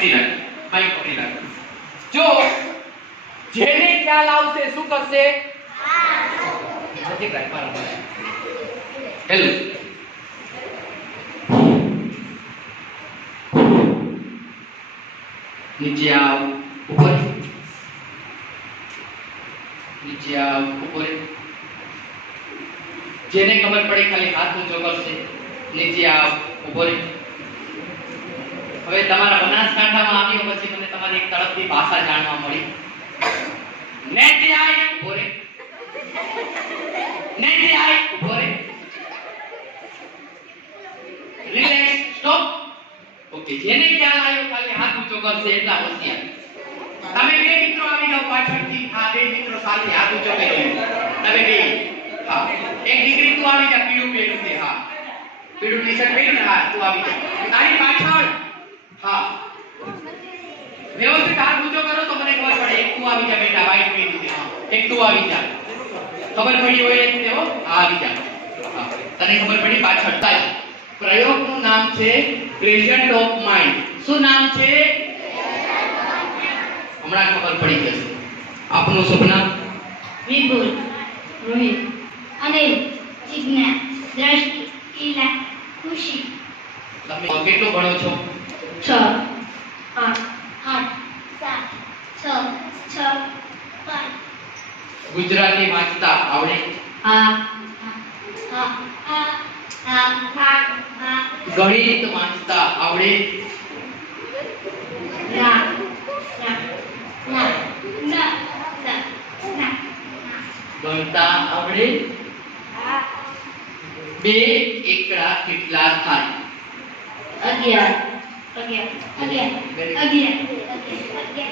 પકડી રાખ માઈક પકડી રાખ જો જેને ખ્યાલ આવશે શું કરશે નજીક રાખ મારા પાસે. હેલો નીચે આવ ઉપર નીચે આવ ઉપર જેને ખબર પડે ખાલી હાથ ઊંચો કરશે નીચે આવ ઊભો રહે હવે તમારા બનાસકાંઠામાં આવ્યો પછી મને તમારી એક તળપતી ભાષા જાણવા મળી. નેટે આય ઊભો રહે નેટે આય ઊભો રહે રિલેક્સ સ્ટોપ ઓકે જેને ખ્યાલ આવ્યો ખાલી હાથ ઊંચો કરશે એટલા હોશિયાર. તમે બે મિત્રો આવી જાઓ પાછળથી. હા, બે મિત્રો સાથે હાથ ઊંચો કર્યો તમે બે. હા. એક દીકરી તું આવી જા, પીળું પહેર્યું છે, હા. પીળું ટી-શર્ટ પહેર્યું ને, હા, તું આવી જા. તારી પાછળ હા. વ્યવસ્થિત હાથ ઊંચો કરો તો મને ખબર પડે, એક તું આવી જા બેટા, વાઈટ પી દીધી એક આવી જા. ખબર પડી હોય એક તેવો? હા, આવી જા. તને ખબર પડી? પાછળ. ચાલ. પ્રયોગનું નામ છે પ્રેઝન્ટ ઓફ માઇન્ડ શું નામ છે? હમણાં ખબર પડી જશે આપનું નામ? વિપુલ રોહિત. અનિલ જિજ્ઞા, દ્રષ્ટિ ઈલા ખુશી તમે કેટલું ભણો છો છ આઠ આઠ સાત છ છ પાંચ ગુજરાતી વાંચતા આવડે? હા હા હા હા હા હા ગણિત વાંચતા આવડે? ના ના ના ના ના ના ગણતા આવડે? બે એકડા કેટલા થાય? અગિયાર. અગિયાર. અગિયાર. અગિયાર. અગિયાર.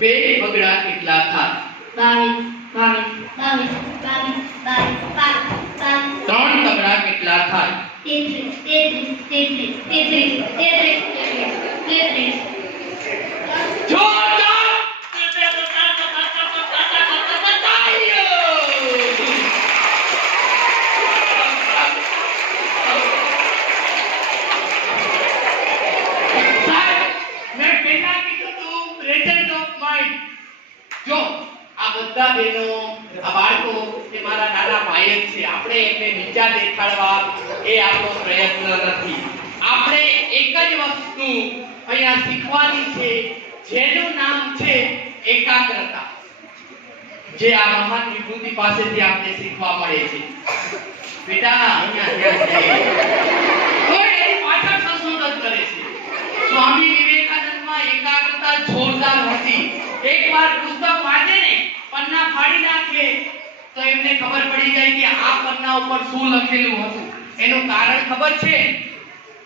બે બગડા કેટલા થાય બાવીસ બાવીસ બાવીસ બાવીસ બાવીસ બાવીસ બાવીસ. ત્રણ તગડા કેટલા થાય? તેત્રીસ તેત્રીસ તેત્રીસ તેત્રીસ તેત્રીસ તેત્રીસ સાહેબ, મેં પહેલા કીધું તું, presence of mind. જો, આ બધા બહેનો, બાળકો, એ મારા નાના ભાઈ જ છે. આપણે એમને નીચા દેખાડવા એ આપણો પ્રયત્ન નથી આપણે એક જ વસ્તુ અહીંયા શીખવાની છે જેનું નામ છે એકાગ્રતા જે આ મહાન વિભૂતિ પાસેથી આપણે શીખવા મળે છે બેટા અહીંયા ધ્યાન દે. કોઈ એની પાછળ સંશોધન કરે છે સ્વામી વિવેકાનંદમાં એકાગ્રતા જોરદાર હતી એકવાર પુસ્તક વાંચે ને પન્ના ફાડી નાખે તો એમને ખબર પડી જાય કે આ પન્ના ઉપર શું લખેલું હતું એનું કારણ ખબર છે?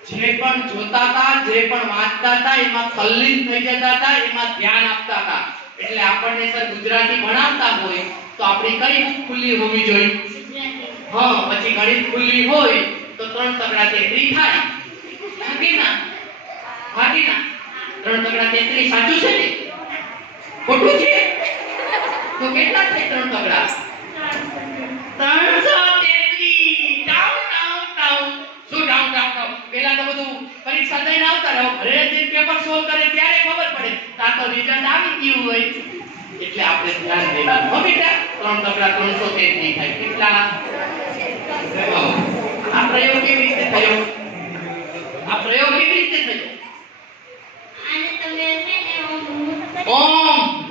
જે પણ જોતા હતા, જે પણ વાંચતા હતા, એમાં તલ્લીન થઈ જતા હતા, એમાં ધ્યાન આપતા હતા. એટલે આપણને સર ગુજરાતી ભણાવતા હોય, તો આપણી કઈ ખુલ્લી હોવી જોઈએ. હા, પછી ગણિત ખુલ્લી હોય, તો ત્રણ તગડા તેત્રી થાય. હાકી ના. હાકી ના. ત્રણ તગડા તેત્રી સાચું છે ને? ખોટું છે? તો કેટલા છે ત્રણ તગડા ઘરે જે પેપર સોલ્વ કરે ત્યારે ખબર પડે. કાં તો રિઝલ્ટ આવી ગયું હોય. એટલે આપણે ધ્યાન દેવાનું. હો બેટા ત્રણ તગડા ત્રણસો તેત્રી થાય. કેટલા? આ પ્રયોગ કેવી રીતે થયો? આ પ્રયોગ કેવી રીતે થયો? ઓમ ઓમ.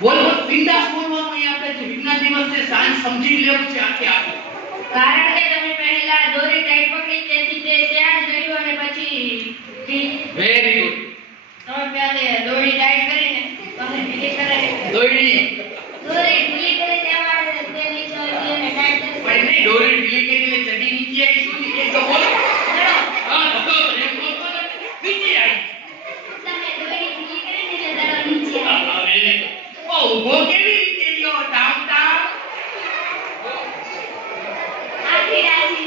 બોલ બોલ. બિંદાસ બોલવાનું અહીં આપણે જે વિજ્ઞાન દિવસ છે સાંજ સમજી લેવું છે આખે આખું. કારણ કે તમે પહેલા દોરી ટાઈટ પકડી તેથી તે ત્યાં જ રહ્યું અને પછી ઢીલ- વેરી ગુડ તમે પહેલા દોરી ટાઈટ કરીને તમે ઢીલી કરાવી દોયડી દોરી ઢીલી કરી તેમાં તે નીચે હતી અને ટાઈટ કરી પણ નહીં દોરી ઢીલી કરીને ચડી નીચે આવી શું નીચે તો બોલ હા ધક્કો કર્યો, બોલ, બોલ, નીચે આવી તમે દોરી ઢીલી કરીને એટલે દડો નીચે હા, આવે. હા, very good. ઓ, ઊભો કેવી રીતે રહ્યો ડાઉન ડાઉન આખી રાશિ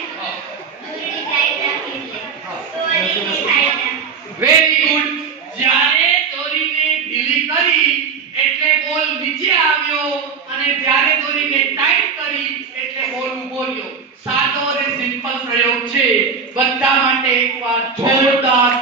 દોરી ટાઈટ રાખી એટલે દોરીની ટાઈટ વેરી ગુડ જ્યારે દોરીને ઢીલી કરી એટલે બોલ નીચે આવ્યો અને જ્યારે દોરીને ટાઈટ કરી એટલે બોલ બોલ્યો સાદો અને સિમ્પલ પ્રયોગ છે. બધા માટે એકવાર જોરદાર